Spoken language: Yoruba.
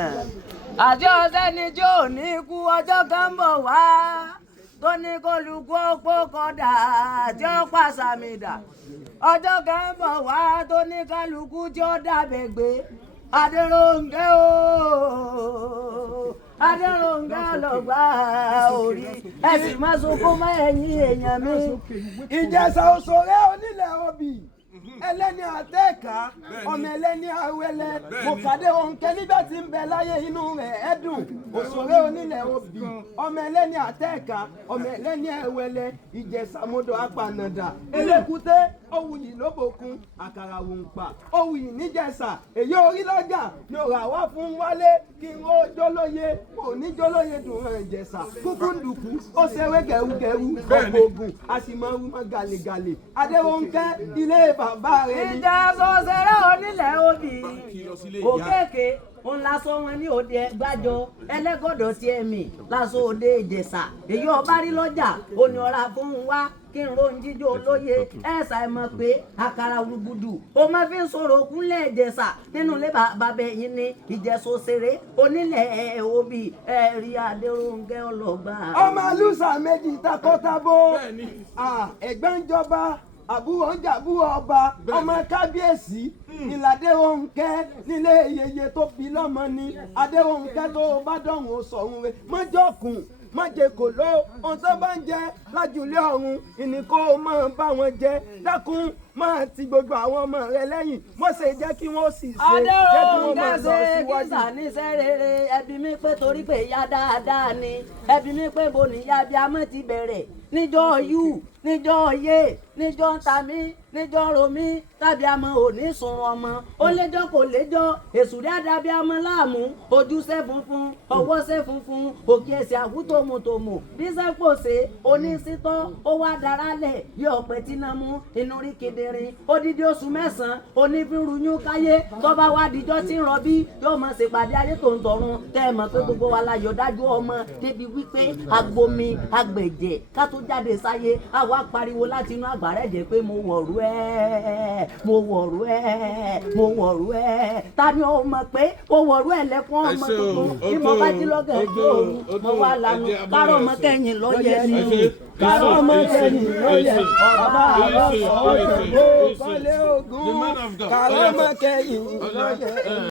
àti ọ̀sẹ̀ ni tí ò ní kú ọjọ́ kan ń bọ̀ wá tó ní kólukú ọ̀pọ̀ kọ́dà tí ó pàṣàmìdà ọjọ́ kan ń bọ̀ wá tó ní kálukú tí ó dàbẹ̀ gbé Adérónkẹ́ ooo Adérónkẹ́ ọlọ́gbà orí ẹ̀sìn máa sunkún mọ́ ẹ̀yìn èèyàn mi. Ìjẹ̀ṣà Òṣòré onílẹ̀ obì ẹlẹ́ni àtẹ́ẹ̀ká ọmọ ẹlẹ́ni awẹ́lẹ́ mọ̀kàdé Rónkẹ́ nígbà tí ń bẹ láyé inú rẹ̀ ẹ̀dùn Òṣòré onílẹ̀ obì ọmọ ẹlẹ́ni àtẹ́ẹ̀ká ọmọ ẹlẹ́ni awẹ́lẹ́ Ìjẹ̀ṣà mọ́dọ̀ apànàdà elékúté òwúyì lóbòkun àkàrà wòǹpà òwúyì níjẹ̀ṣà èyí orí lọ́jà ni ò rà wá fún wálé kí n ó jólóye òní jólóye dùn hàn Ìjẹ̀ṣà kúkú ndùkú ó ṣeré gẹ̀rúgẹ̀rú ọ̀gbọ̀gùn àṣìmọ̀rú mọ́ gàlégàlé Adérónkẹ́ ilé bàbá rẹ̀ ni. Ìjẹ̀ṣà Òṣòré onílẹ̀ obì òkèké òun lásọ wọn ní òde gbájọ ẹlẹ́gọ̀dọ̀ tí ẹ̀mí lásọ òde Ìjẹ̀ṣà èyí ọba rí lọ́jà òní ọ̀rá fún wa kí n ro ń jíjó olóye ẹ̀sà ẹ̀ mọ̀ pé àkàrà wùgbùdù o máa fi ń sọ̀rọ̀ òkúnlẹ̀ Ìjẹ̀ṣà nínú ilé bàbá ẹ̀yìn ní Ìjẹ̀ṣà Òṣòré onílẹ̀ obì ẹ̀rí Adérónkẹ́ ọlọ́gbà. ọmọ alúṣà méjì takọ́tabo ẹ̀gbọ́n ìjọba àbúrò ń jàbúrò ọba ọmọ kábíyèsí ìlàdérónkẹ́ nílé yeye tó bí lọ́mọ ni Adérónkẹ́ tó bá dọ̀rùn sọ̀run rẹ̀ mọ́jọ́kùn májèkò ló ohun tó bá ń jẹ lájúlé ọ̀run ìníkó máa bá wọn jẹ dákun máa ti gbogbo àwọn ọmọ rẹ lẹ́yìn mo ṣe jẹ́ kí wọ́n sì ṣe jẹ́ kí wọ́n máa lọ síwájú. kíṣà níṣẹ́ rere ẹbí mi pé torí pé ìyá dáadáa ni ẹbí mi pé bo níyà bí amọ̀ ti bẹ̀rẹ̀ níjọ́ yú níjọ́ yé níjọ́ ntàmí níjọ́ romí tàbí àmọ́ òní sun ọmọ ó léjọ́ kò léjọ́ èsùrí àdàbí àmọ́ láàmú ojúṣe funfun ọwọ́ṣe funfun òkè ẹsẹ̀ àwùtòmùtòmù bíṣẹ́ pòṣe oníṣítọ́ ó wá darálẹ̀ bí ọ̀pẹ tínámú inú rí kedere odidi oṣù mẹ́sàn-án onífíruyún káyé tọ́ba wá dijọ́ tí ń rọbí yóò mọ̀ ṣèpàdé ayé tó ń tọ̀run tẹ́ ẹ mọ̀ pé gbogbo wa la yọ̀ dájú ọmọ débi wípé agbomi agbẹ̀jẹ̀ ká tó jáde sáyé àwa pariwo láti inú àgbàrá ẹ̀jẹ̀ pé mo wọ̀rú ẹ̀ mo wọ̀rú ẹ̀ mo wọ̀rú ẹ̀ ta ni ó mọ̀ pé mo wọ̀rú ẹ̀ lẹ́kún ọmọ tuntun bí mo bá jí lọ́gàn tó òru mo wá lanu kárọ̀ ọmọ kẹ́yìn lọ́yẹ̀ ni kárọ̀ ọmọ kẹ́yìn lọ́yẹ̀ ọba àlọ́ sọ̀ọ́ ṣògo kọ́lé ogun kárọ̀ ọmọ kẹ́yìn lọ́yẹ̀.